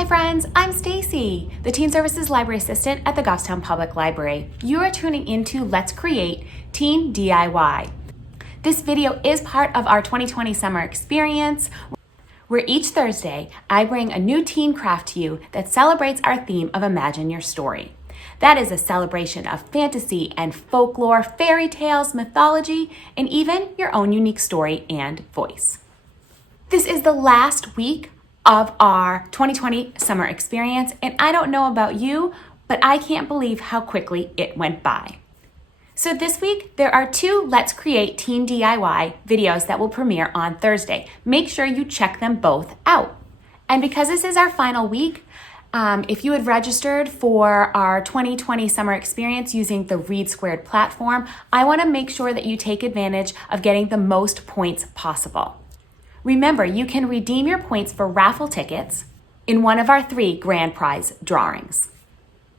Hi friends, I'm Stacey, the Teen Services Library Assistant at the Goffstown Public Library. You are tuning into Let's Create Teen DIY. This video is part of our 2020 summer experience, where each Thursday I bring a new teen craft to you that celebrates our theme of Imagine Your Story. That is a celebration of fantasy and folklore, fairy tales, mythology, and even your own unique story and voice. This is the last week of our 2020 summer experience, and I don't know about you, but I can't believe how quickly it went by. So this week, there are 2 Let's Create Teen DIY videos that will premiere on Thursday. Make sure you check them both out. And because this is our final week, if you had registered for our 2020 summer experience using the READsquared platform, I want to make sure that you take advantage of getting the most points possible. Remember, you can redeem your points for raffle tickets in one of our 3 grand prize drawings.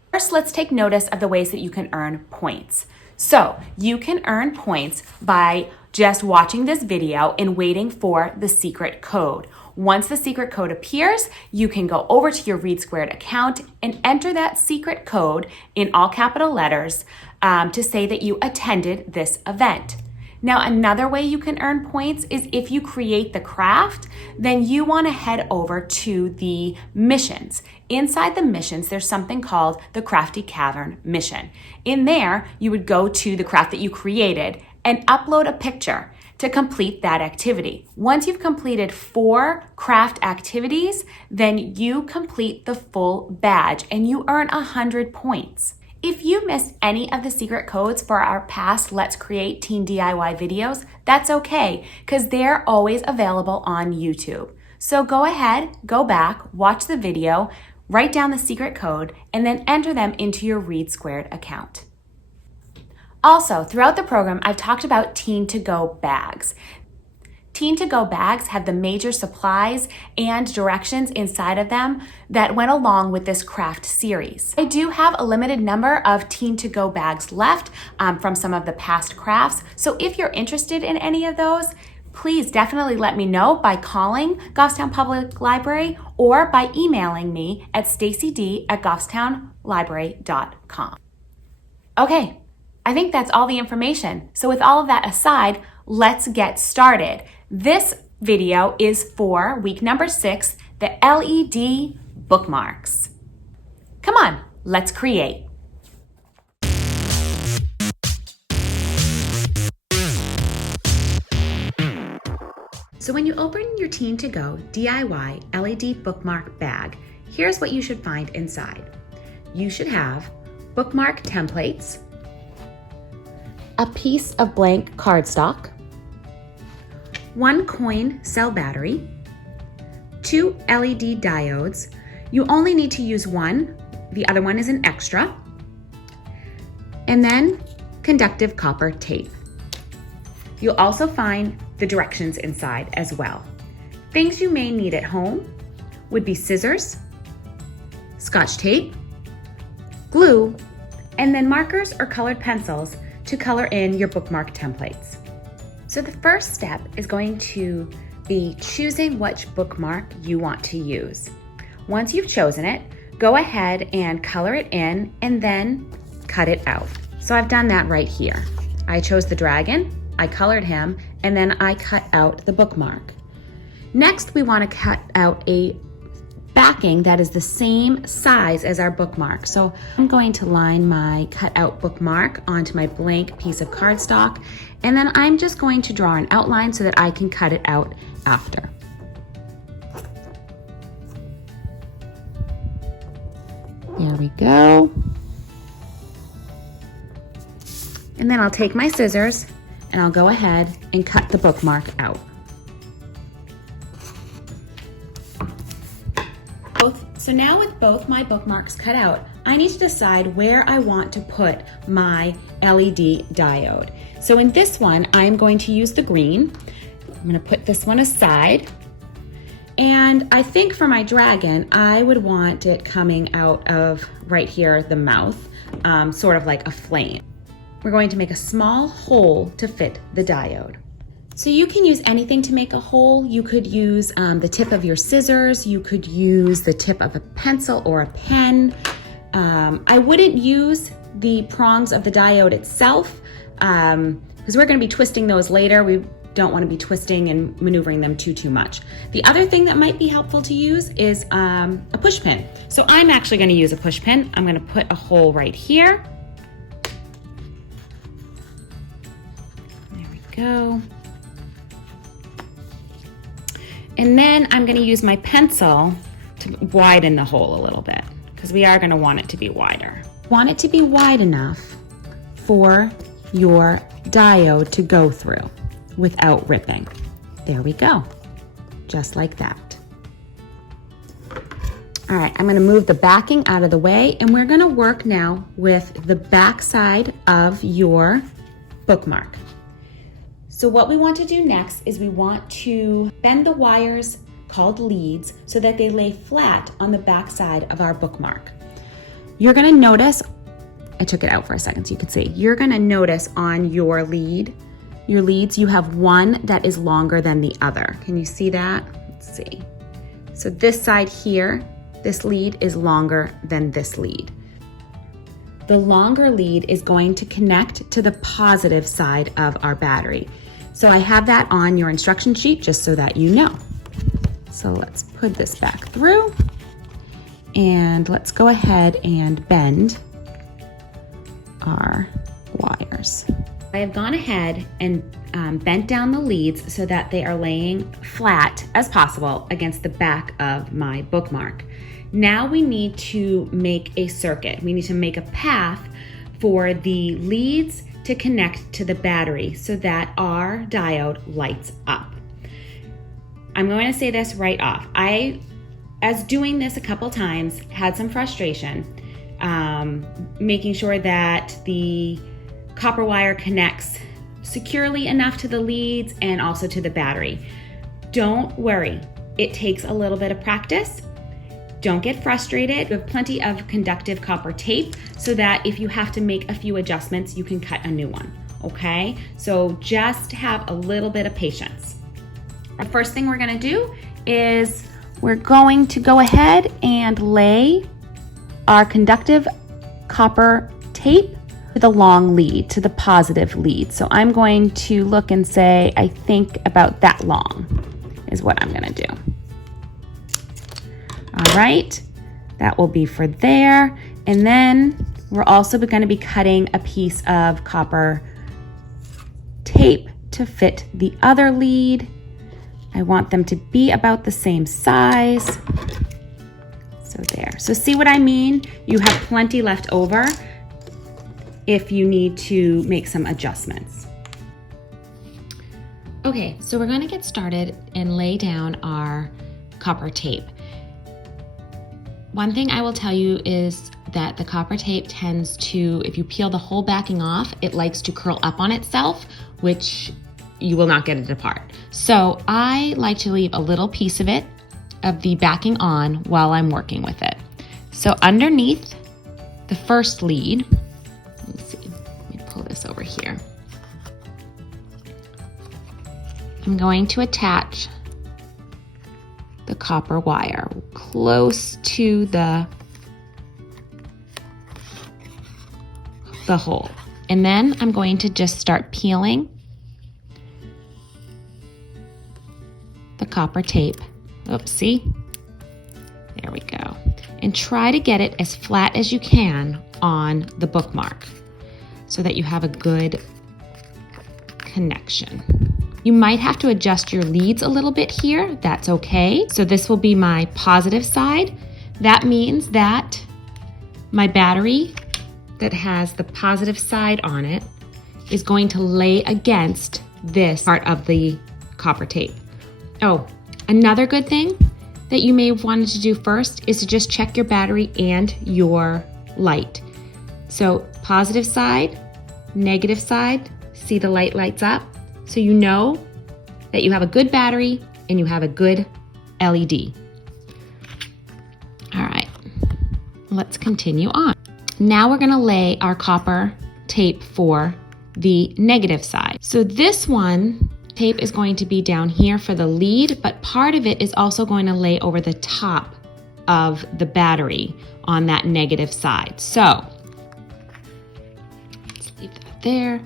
First, let's take notice of the ways that you can earn points. So, you can earn points by just watching this video and waiting for the secret code. Once the secret code appears, you can go over to your READsquared account and enter that secret code in all capital letters to say that you attended this event. Now, another way you can earn points is if you create the craft, then you want to head over to the missions. Inside the missions, there's something called the Crafty Cavern mission. In there, you would go to the craft that you created and upload a picture to complete that activity. Once you've completed 4 craft activities, then you complete the full badge and you earn 100 points. If you missed any of the secret codes for our past Let's Create Teen DIY videos, that's okay, because they're always available on YouTube. So go ahead, go back, watch the video, write down the secret code, and then enter them into your READsquared account. Also, throughout the program, I've talked about Teen To Go bags. Teen To Go bags have the major supplies and directions inside of them that went along with this craft series. I do have a limited number of Teen To Go bags left from some of the past crafts, so if you're interested in any of those, please definitely let me know by calling Goffstown Public Library or by emailing me at stacyd@goffstownlibrary.com. Okay, I think that's all the information. So with all of that aside, let's get started. This video is for week number 6, the LED bookmarks. Come on, let's create. So when you open your Teen To Go DIY LED bookmark bag, here's what you should find inside. You should have bookmark templates, a piece of blank cardstock, 1 coin cell battery, 2 LED diodes. You only need to use 1, the other one is an extra, and then conductive copper tape. You'll also find the directions inside as well. Things you may need at home would be scissors, Scotch tape, glue, and then markers or colored pencils to color in your bookmark templates. So the first step is going to be choosing which bookmark you want to use. Once you've chosen it, go ahead and color it in and then cut it out. So I've done that right here. I chose the dragon, I colored him, and then I cut out the bookmark. Next, we want to cut out a backing that is the same size as our bookmark. So I'm going to line my cut out bookmark onto my blank piece of cardstock, and then I'm just going to draw an outline so that I can cut it out after. There we go. And then I'll take my scissors and I'll go ahead and cut the bookmark out. So now with both my bookmarks cut out, I need to decide where I want to put my LED diode. So in this one, I'm going to use the green. I'm going to put this one aside. And I think for my dragon, I would want it coming out of right here, the mouth, sort of like a flame. We're going to make a small hole to fit the diode. So you can use anything to make a hole. You could use the tip of your scissors. You could use the tip of a pencil or a pen. I wouldn't use the prongs of the diode itself because we're going to be twisting those later. We don't want to be twisting and maneuvering them too much. The other thing that might be helpful to use is a push pin. So I'm actually going to use a push pin. I'm going to put a hole right here. There we go. And then I'm going to use my pencil to widen the hole a little bit because we are going to want it to be wider. Want it to be wide enough for your diode to go through without ripping. There we go, just like that. All right, I'm going to move the backing out of the way, and we're going to work now with the back side of your bookmark. So what we want to do next is we want to bend the wires called leads so that they lay flat on the back side of our bookmark. You're going to notice, I took it out for a second so you could see, you're going to notice on your leads, you have one that is longer than the other. Can you see that? Let's see. So this side here, this lead is longer than this lead. The longer lead is going to connect to the positive side of our battery. So I have that on your instruction sheet just so that you know. So let's put this back through and let's go ahead and bend our wires. I have gone ahead and bent down the leads so that they are laying flat as possible against the back of my bookmark. Now we need to make a circuit. We need to make a path for the leads to connect to the battery so that our diode lights up. I'm going to say this right off. As doing this a couple times, had some frustration making sure that the copper wire connects securely enough to the leads and also to the battery. Don't worry, it takes a little bit of practice. Don't get frustrated. You have plenty of conductive copper tape so that if you have to make a few adjustments, you can cut a new one, okay? So just have a little bit of patience. The first thing we're gonna do is we're going to go ahead and lay our conductive copper tape to the long lead, to the positive lead. So I'm going to look and say, I think about that long is what I'm gonna do. All right, that will be for there. And then we're also going to be cutting a piece of copper tape to fit the other lead. I want them to be about the same size. So there. So see what I mean? You have plenty left over if you need to make some adjustments. Okay, so we're going to get started and lay down our copper tape. One thing I will tell you is that the copper tape tends to, if you peel the whole backing off, it likes to curl up on itself, which you will not get it apart. So I like to leave a little piece of it, of the backing on, while I'm working with it. So underneath the first lead, let's see, let me pull this over here. I'm going to attach the copper wire close to the hole. And then I'm going to just start peeling the copper tape. Oops, see? There we go. And try to get it as flat as you can on the bookmark so that you have a good connection. You might have to adjust your leads a little bit here. That's okay. So this will be my positive side. That means that my battery that has the positive side on it is going to lay against this part of the copper tape. Oh, another good thing that you may have wanted to do first is to just check your battery and your light. So positive side, negative side, see the light lights up? So you know that you have a good battery and you have a good LED. All right, let's continue on. Now we're gonna lay our copper tape for the negative side. So this one tape is going to be down here for the lead, but part of it is also going to lay over the top of the battery on that negative side. So let's leave that there.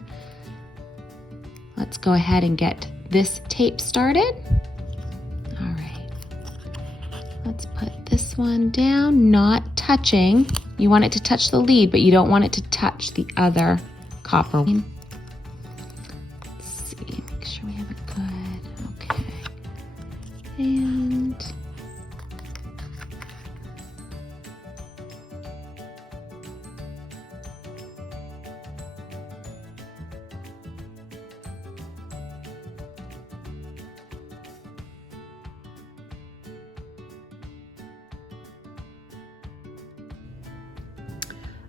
Let's go ahead and get this tape started. All right, let's put this one down, not touching. You want it to touch the lead, but you don't want it to touch the other copper. Let's see, make sure we have it good. Okay. And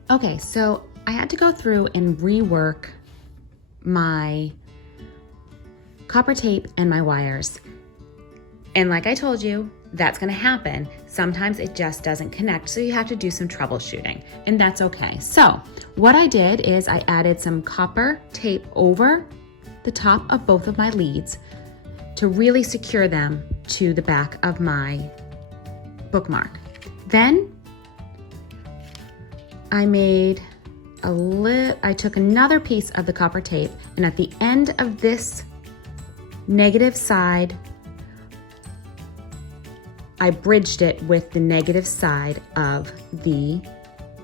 okay, so I had to go through and rework my copper tape and my wires. And like I told you, that's gonna happen. Sometimes it just doesn't connect, so you have to do some troubleshooting, and that's okay. So what I did is I added some copper tape over the top of both of my leads to really secure them to the back of my bookmark. Then I took another piece of the copper tape, and at the end of this negative side, I bridged it with the negative side of the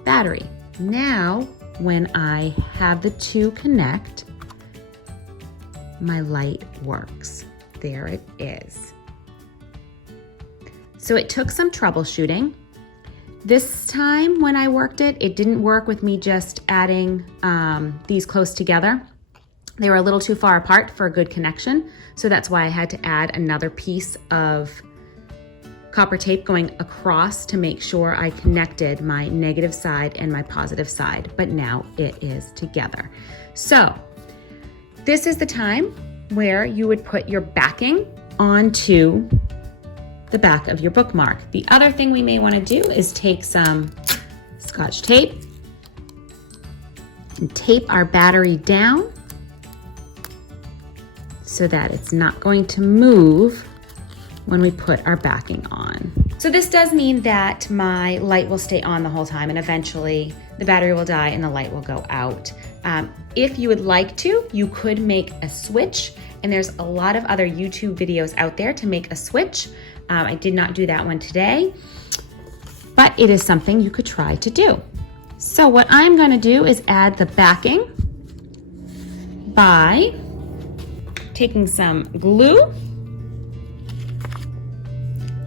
battery. Now, when I have the two connect, my light works. There it is. So it took some troubleshooting. This time when I worked it, it didn't work with me just adding these close together. They were a little too far apart for a good connection, so that's why I had to add another piece of copper tape going across to make sure I connected my negative side and my positive side, but now it is together. So this is the time where you would put your backing onto the back of your bookmark. The other thing we may want to do is take some Scotch tape and tape our battery down so that it's not going to move when we put our backing on. So this does mean that my light will stay on the whole time, and eventually the battery will die and the light will go out. If you would like to, you could make a switch, and there's a lot of other YouTube videos out there to make a switch. I did not do that one today, but it is something you could try to do. So what I'm going to do is add the backing by taking some glue,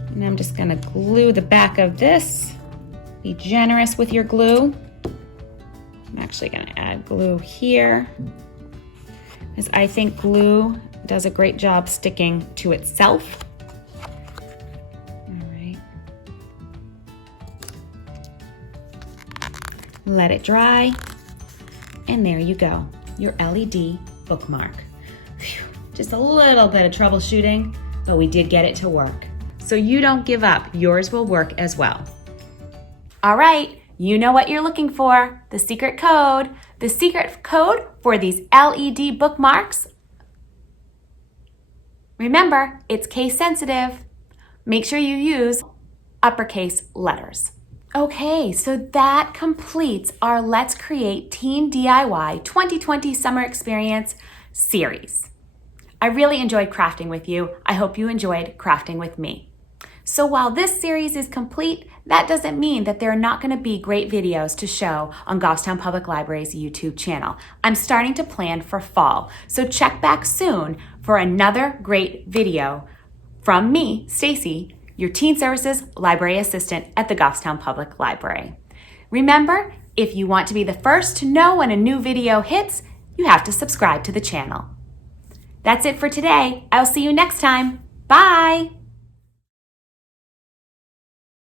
and I'm just going to glue the back of this. Be generous with your glue. I'm actually going to add glue here, because I think glue does a great job sticking to itself. Let it dry, and there you go, your LED bookmark. Phew, just a little bit of troubleshooting, but we did get it to work. So you don't give up, yours will work as well. All right, you know what you're looking for, the secret code. The secret code for these LED bookmarks, remember, it's case sensitive. Make sure you use uppercase letters. Okay, so that completes our Let's Create Teen DIY 2020 Summer Experience series. I really enjoyed crafting with you. I hope you enjoyed crafting with me. So while this series is complete, that doesn't mean that there are not going to be great videos to show on Goffstown Public Library's YouTube channel. I'm starting to plan for fall, so check back soon for another great video from me, Stacey, your Teen Services Library Assistant at the Goffstown Public Library. Remember, if you want to be the first to know when a new video hits, you have to subscribe to the channel. That's it for today. I'll see you next time. Bye!